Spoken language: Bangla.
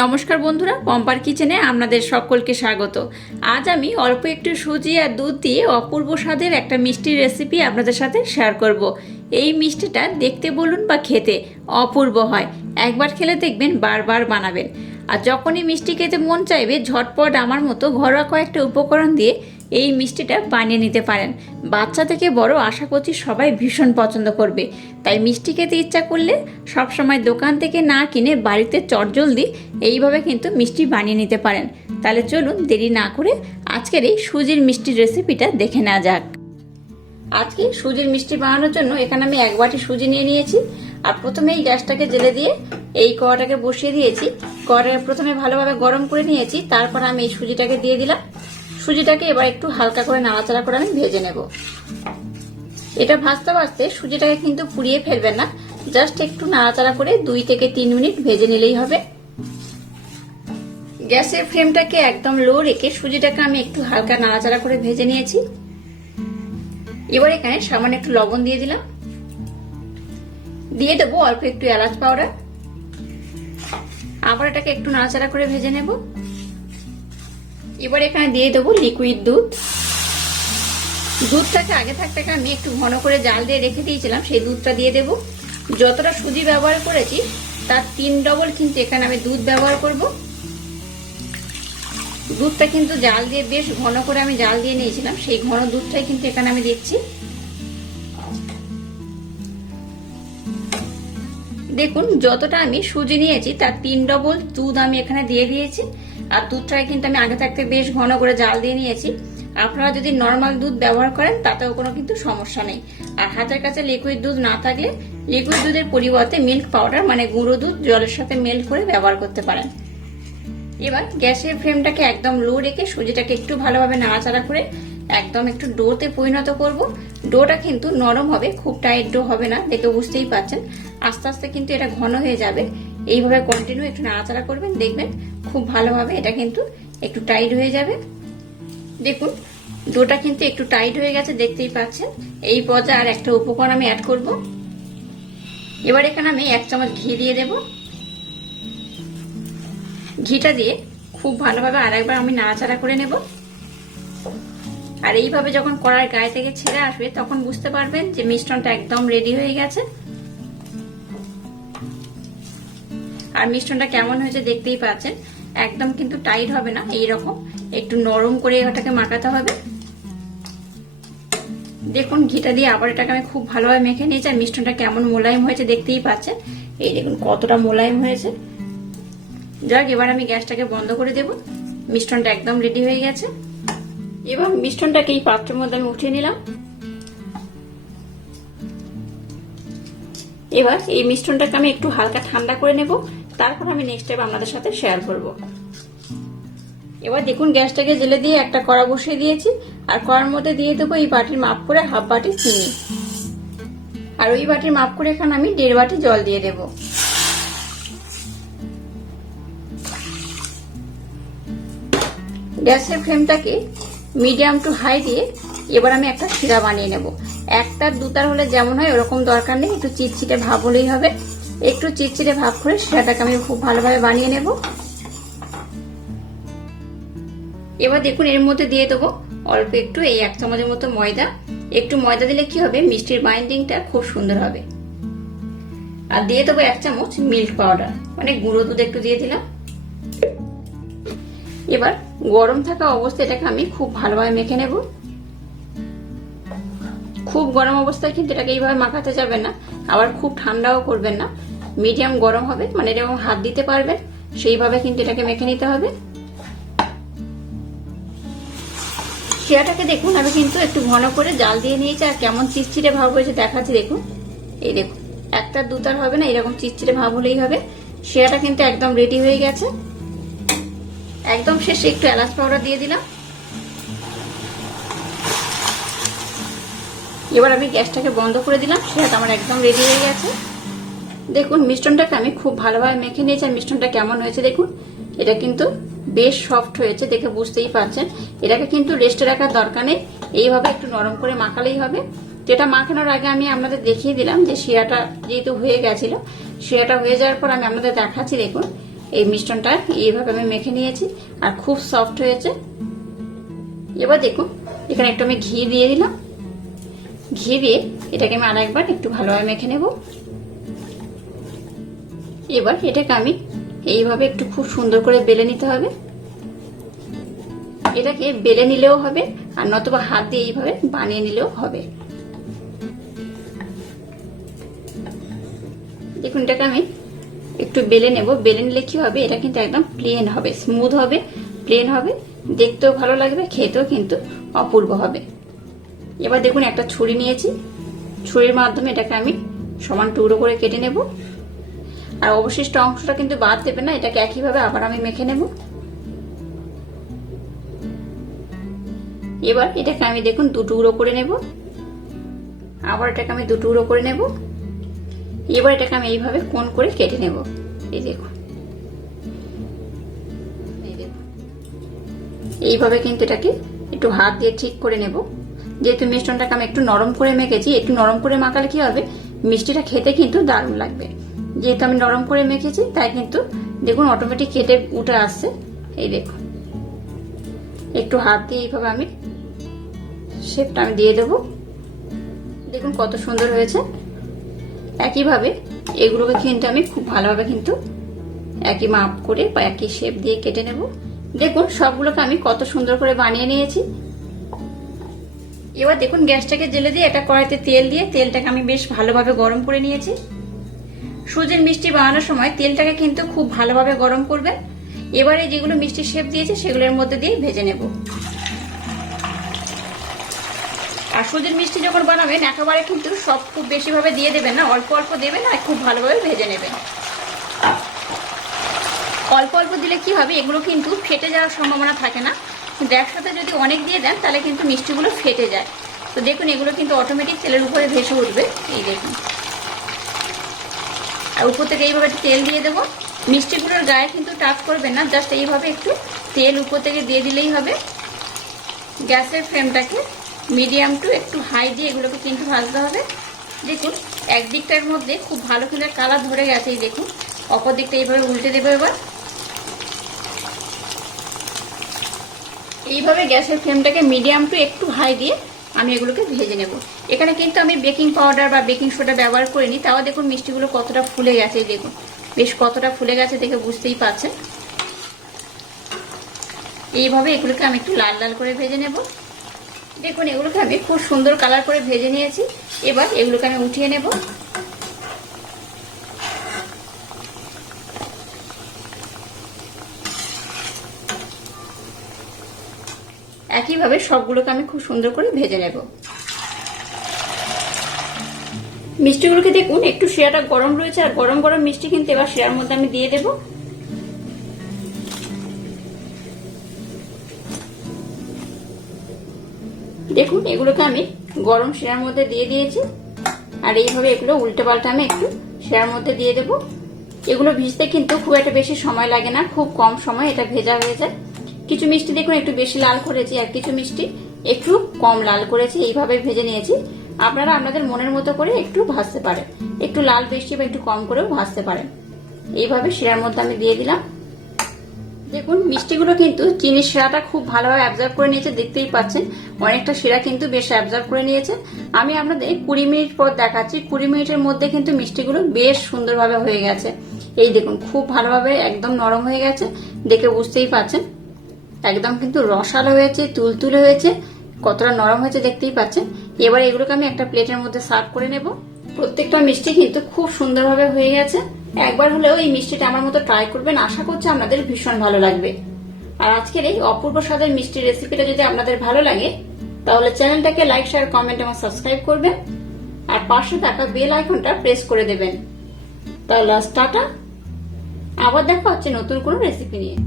নমস্কার বন্ধুরা, পম্পার কিচেনে আপনাদের সকলকে স্বাগত। আজ আমি অল্প একটু সুজি আর দুধ দিয়ে অপূর্ব স্বাদের একটা মিষ্টির রেসিপি আপনাদের সাথে শেয়ার করব। এই মিষ্টিটা দেখতে বলুন বা খেতে অপূর্ব হয়। একবার খেলে দেখবেন বারবার বানাবেন। আর যখনই মিষ্টি খেতে মন চাইবে, ঝটপট আমার মতো ঘরোয়া কয়েকটা উপকরণ দিয়ে এই মিষ্টিটা বানিয়ে নিতে পারেন। বাচ্চা থেকে বড় আশা করছি সবাই ভীষণ পছন্দ করবে। তাই মিষ্টি খেতে ইচ্ছা করলে সবসময় দোকান থেকে না কিনে বাড়িতে চটজলদি এইভাবে কিন্তু মিষ্টি বানিয়ে নিতে পারেন। তাহলে চলুন দেরি না করে আজকের এই সুজির মিষ্টির রেসিপিটা দেখে নেওয়া যাক। আজকে সুজির মিষ্টি বানানোর জন্য এখানে আমি 1 বাটি সুজি নিয়ে নিয়েছি। আর প্রথমে এই গ্যাসটাকে জ্বেলে দিয়ে এই কড়াটাকে বসিয়ে দিয়েছি। কড়াটা প্রথমে ভালোভাবে গরম করে নিয়েছি, তারপর আমি এই সুজিটাকে দিয়ে দিলাম। সুজিটাকে এবার একটু হালকা করে নাড়াচাড়া করে আমি ভেজে নেব। এটা ভাজতে ভাজতে সুজিটাকে কিন্তু পুড়িয়ে ফেলবেন না, জাস্ট একটু নাড়াচাড়া করে 2 থেকে 3 মিনিট ভেজে নিলেই হবে। গ্যাসের ফ্লেমটাকে একদম লো রেখে সুজিটাকে আমি একটু হালকা নাড়াচাড়া করে ভেজে নিয়েছি। এবার এখানে সামান্য একটু লবণ দিয়ে দিলাম, দিয়ে দেবো অল্প একটু এলাচ পাউডার। আবার এটাকে একটু নাড়াচাড়া করে ভেজে নেব। এবার এখানে দিয়ে দেবো লিকুইড দুধ। দুধটাকে আগে থাকতে আমি একটু ঘন করে জাল দিয়ে রেখে দিয়েছিলাম, সেই দুধটা দিয়ে দেব। যতটা সুজি ব্যবহার করেছি তার 3 ডবল কিন্তু এখানে আমি দুধ ব্যবহার করব। দুধটা কিন্তু জাল দিয়ে বেশ ঘন করে আমি জাল দিয়ে নিয়েছিলাম, সেই ঘন দুধটাই কিন্তু এখানে আমি দিচ্ছি। দেখুন যতটা আমি সুজি নিয়েছি তার 3 ডবল দুধ আমি এখানে দিয়ে দিয়েছি। আর দুধটাকে কিন্তু আমি আগে থাকতে বেশ ঘন করে জাল দিয়ে নিয়েছি। আপনারা যদি নর্মাল দুধ ব্যবহার করেন তাতেও কোনো কিন্তু সমস্যা নেই। আর হাতের কাছে লিকুইড দুধ না থাকলে লিকুইড দুধের পরিবর্তে মিল্ক পাউডার মানে গুঁড়ো দুধ জলের সাথে মেল্ট করে ব্যবহার করতে পারেন। এবার গ্যাসের ফ্লেমটাকে একদম লো রেখে সুজিটাকে একটু ভালোভাবে নাড়াচাড়া করে একদম একটু ডোতে পরিণত করব। ডোটা কিন্তু নরম হবে, খুব টাইট ডো হবে না, দেখে বুঝতেই পারছেন। আস্তে আস্তে কিন্তু এটা ঘন হয়ে যাবে। এইভাবে কন্টিনিউ একটু নাড়াচাড়া করবেন, দেখবেন খুব ভালোভাবে এটা কিন্তু একটু টাইট হয়ে যাবে। দেখুন ডোটা কিন্তু একটু টাইট হয়ে গেছে, দেখতেই পাচ্ছেন। এই পর্যায়ে আর একটা উপকরণ আমি অ্যাড করব। এবার এখানে আমি 1 চামচ ঘি দিয়ে দেব। ঘিটা দিয়ে খুব ভালোভাবে আরেকবার আমি নাড়াচাড়া করে নেব। আর এইভাবে যখন কড়ার গায়ে থেকে ছেড়ে আসবে তখন বুঝতে পারবেন যে মিশ্রণটা একদম রেডি হয়ে গেছে। আর মিশ্রণটা কেমন হয়েছে দেখতেই পাচ্ছেন, একদম কিন্তু টাইট হবে না, এইরকম একটু নরম করে এটাকে মাখাতে হবে। দেখুন ঘিটা দিয়ে আবার এটাকে আমি খুব ভালোভাবে মেখে নিয়েছি। আর মিশ্রণটা কেমন মোলায়েম হয়েছে দেখতেই পাচ্ছেন, এই দেখুন কতটা মোলায়েম হয়েছে। যাক, এবার আমি গ্যাসটাকে বন্ধ করে দেব। মিশ্রণটা একদম রেডি হয়ে গেছে। এবার মিশ্রণটাকে এই পাত্রের মধ্যে আমি উঠিয়ে নিলাম। এবার এই মিশ্রণটাকে আমি একটু হালকা ঠান্ডা করে নেব, তারপর আমি নেক্সট স্টেপ আপনাদের সাথে শেয়ার করব। এবার দেখুন গ্যাসটাকে জ্বেলে দিয়ে একটা কড়া বসিয়ে দিয়েছি। আর কড়ার মধ্যে দিয়ে দেবো এই বাটির মাপ করে 1/2 বাটি চিনি। আর ওই বাটির মাপ করে এখানে আমি 1.5 বাটি জল দিয়ে দেব। গ্যাসের ফ্লেমটাকে মিডিয়াম টু হাই দিয়ে এবার আমি একটা শিরা বানিয়ে নেব। 1 তার 2 তার হলে যেমন হয় ওরকম দরকার নেই, একটু চিটচিটে ভাব হলেই হবে। একটু চিটচিটে ভাব করে শিরাটাকে আমি খুব ভালোভাবে বানিয়ে নেব। এবার দেখুন এর মধ্যে দিয়ে দেবো অল্প একটু এই 1 চামচের মতো ময়দা। একটু ময়দা দিলে কি হবে, মিষ্টির বাইন্ডিংটা খুব সুন্দর হবে। আর দিয়ে দেবো 1 চামচ মিল্ক পাউডার মানে গুঁড়ো দুধ একটু দিয়ে দিলাম। এবার গরম থাকা অবস্থায় এটাকে আমি খুব ভালোভাবে মেখে নেব। খুব গরম অবস্থায় কিন্তু এটাকে এইভাবে মাখাতে যাবেন না, আবার খুব ঠান্ডাও করবেন না। মিডিয়াম গরম হবে, মানে এরকম হাত দিতে পারবেন সেইভাবে কিন্তু এটাকে মেখে নিতে হবে। শিরাটাকে দেখুন আমি কিন্তু একটু ঘন করে জাল দিয়ে নিয়েছি। আর কেমন চিটচিটে ভাব হয়েছে দেখাচ্ছি, দেখুন এই দেখুন 1 তার 2 তার হবে না, এরকম চিটচিটে ভাব হলেই হবে। শিরাটা কিন্তু একদম রেডি হয়ে গেছে। একদম শেষে একটু এলাচ পাউডার দিয়ে দিলাম। এবার আমি গ্যাসটাকে বন্ধ করে দিলাম। শিরাটা আমার একদম রেডি হয়ে গেছে। দেখুন মিশ্রণটাকে আমি খুব ভালোভাবে মেখে নিয়েছি। আর মিশ্রণটা কেমন হয়েছে দেখুন, এটা কিন্তু বেশ সফট হয়েছে, দেখে বুঝতেই পারছেন। এটাকে কিন্তু রেস্টে রাখার দরকার নেই, এইভাবে একটু নরম করে মাখালেই হবে। যেটা মাখানোর আগে আমি আপনাদের দেখিয়ে দিলাম যে শিরাটা যেহেতু হয়ে গেছিল, শিরাটা হয়ে যাওয়ার পর আমি আপনাদের দেখাচ্ছি। দেখুন এই মিশ্রণটা এইভাবে আমি মেখে নিয়েছি আর খুব সফট হয়েছে। এবার দেখুন এখানে একটু আমি ঘি দিয়ে দিলাম। ঘি দিয়ে এটাকে আমি আরেকবার একটু ভালোভাবে মেখে নেব। এবার এটাকে আমি এইভাবে একটু খুব সুন্দর করে বেলে নিতে হবে। এটাকে বেলে নিলেও হবে আর নতুবা হাত দিয়ে এইভাবে বানিয়ে নিলেও হবে। দেখুন এটাকে আমি একটু বেলে নেব। বেলে নিলে কি হবে, এটা কিন্তু একদম প্লেন হবে, স্মুথ হবে, প্লেন হবে, দেখতেও ভালো লাগবে, খেতেও কিন্তু অপূর্ব হবে। এবার দেখুন একটা ছুরি নিয়েছি, ছুরির মাধ্যমে এটাকে আমি সমান টুকরো করে কেটে নেব। আর অবশিষ্ট অংশটা কিন্তু বাদ দেবে না, এটাকে একইভাবে আবার আমি মেখে নেব। এবার এটাকে আমি দেখুন দু টুকরো করে নেব। আবার এটাকে আমি দু টুকরো করে নেব। এবার এটাকে আমি এইভাবে কোণ করে কেটে নেব। এই দেখুন, এইভাবে কিন্তু এটাকে একটু হাত দিয়ে ঠিক করে নেব। যেহেতু মিশ্রণটাকে আমি একটু নরম করে মেখেছি, একটু নরম করে মাখালে কি হবে, মিষ্টিটা খেতে কিন্তু দারুণ লাগবে। যেহেতু আমি নরম করে মেখেছি তাই কিন্তু দেখুন অটোমেটিক কেটে উঠে আসছে। এই দেখুন একটু হাত দিয়ে এইভাবে আমি শেপটা আমি দিয়ে দেবো। দেখুন কত সুন্দর হয়েছে। একইভাবে এগুলোকে কিন্তু আমি খুব ভালোভাবে কিন্তু একই মাপ করে বা একই শেপ দিয়ে কেটে নেব। দেখুন সবগুলোকে আমি কত সুন্দর করে বানিয়ে নিয়েছি। এবার দেখুন গ্যাসটাকে জেলে দিয়ে একটা কড়াইতে তেল দিয়ে তেলটাকে আমি বেশ ভালোভাবে গরম করে নিয়েছি। সুজির মিষ্টি বানানোর সময় তেলটাকে কিন্তু খুব ভালোভাবে গরম করবেন। এবারে যেগুলো মিষ্টি শেপ দিয়েছে সেগুলোর মধ্যে দিয়ে ভেজে নেব। আর সুজির মিষ্টি যখন বানাবেন একেবারে কিন্তু সব খুব বেশি ভাবে দিয়ে দেবেন না, অল্প অল্প দেবেন আর খুব ভালোভাবে ভেজে নেবেন। অল্প অল্প দিলে কি হবে, এগুলো কিন্তু ফেটে যাওয়ার সম্ভাবনা থাকে না, কিন্তু একসাথে যদি অনেক দিয়ে দেন তাহলে কিন্তু মিষ্টিগুলো ফেটে যায়। তো দেখুন এগুলো কিন্তু অটোমেটিক তেলের উপরে ভেসে উঠবে। এই দেখুন, আর উপর থেকে এইভাবে তেল দিয়ে দেবো। মিষ্টিগুলোর গায়ে কিন্তু টাচ করবেন না, জাস্ট এইভাবে একটু তেল উপর থেকে দিয়ে দিলেই হবে। গ্যাসের ফ্লেমটাকে মিডিয়াম টু একটু হাই দিয়ে এগুলোকে কিন্তু ভাজতে হবে। দেখুন একদিকটার মধ্যে খুব ভালো করে কালার ধরে গেছে। এই দেখুন অপর দিকটা এইভাবে উল্টে দেবো। এবার এইভাবে গ্যাসের ফ্লেমটাকে মিডিয়াম টু একটু হাই দিয়ে আমি এগুলোকে ভেজে নেব। এখানে কিন্তু আমি বেকিং পাউডার বা বেকিং সোডা ব্যবহার করিনি, তাও দেখুন মিষ্টিগুলো কতটা ফুলে গেছে। দেখুন বেশ কতটা ফুলে গেছে, দেখে বুঝতেই পারছেন। এইভাবে এগুলোকে আমি একটু লাল লাল করে ভেজে নেব। দেখুন এগুলোকে আমি খুব সুন্দর কালার করে ভেজে নিয়েছি। এবার এগুলোকে আমি উঠিয়ে নেব। একইভাবে সবগুলোকে আমি খুব সুন্দর করে ভেজে নেব। মিষ্টিগুলোকে দেখুন একটু শিরাটা গরম রয়েছে, আর গরম গরম মিষ্টি কিন্তু এবার শিরার মধ্যে আমি দিয়ে দেব। দেখুন এগুলোকে আমি গরম শিরার মধ্যে দিয়ে দিয়েছি, আর এইভাবে এগুলো উল্টে পাল্টে আমি একটু শিরার মধ্যে দিয়ে দেব। এগুলো ভিজতে কিন্তু খুব একটা বেশি সময় লাগে না, খুব কম সময় এটা ভেজা হয়ে যায়। কিছু মিষ্টি দেখুন একটু বেশি লাল করেছি, আর কিছু মিষ্টি একটু কম লাল করেছি। এইভাবে ভেজে নিয়েছি। আপনারা আপনাদের মনের মতো করে একটু ভাজতে পারেন, একটু লাল বেশি বা একটু কম করেও ভাজতে পারেন। এইভাবে শিরার মধ্যে আমি দিয়ে দিলাম। দেখুন মিষ্টিগুলো কিন্তু চিনির শিরাটা খুব ভালোভাবে অ্যাবজর্ব করে নিয়েছে, দেখতেই পাচ্ছেন অনেকটা শিরা কিন্তু বেশ অ্যাবজর্ব করে নিয়েছে। আমি আপনাদের 20 মিনিট পর দেখাচ্ছি। 20 মিনিটের মধ্যে কিন্তু মিষ্টিগুলো বেশ সুন্দরভাবে হয়ে গেছে। এই দেখুন খুব ভালোভাবে একদম নরম হয়ে গেছে, দেখে বুঝতেই পাচ্ছেন। একদম কিন্তু রসালো হয়েছে, তুলতুলে হয়েছে, কতটা নরম হয়েছে দেখতেই পাচ্ছেন। এবার এগুলোকে আমি একটা প্লেটের মধ্যে সার্ভ করে নেব। প্রত্যেকটা মিষ্টি কিন্তু খুব সুন্দরভাবে হয়ে গেছে। একবার হলেও এই মিষ্টিটা আমার মতো ট্রাই করবেন, আশা করছি আপনাদের ভীষণ ভালো লাগবে। আর আজকের এই অপূর্ব স্বাদের মিষ্টির রেসিপিটা যদি আপনাদের ভালো লাগে তাহলে চ্যানেলটাকে লাইক, শেয়ার, কমেন্ট এবং সাবস্ক্রাইব করবেন, আর পাশে থাকা বেল আইকনটা প্রেস করে দেবেন। তাহলে টাটা, আবার দেখা হচ্ছে নতুন কোনো রেসিপি নিয়ে।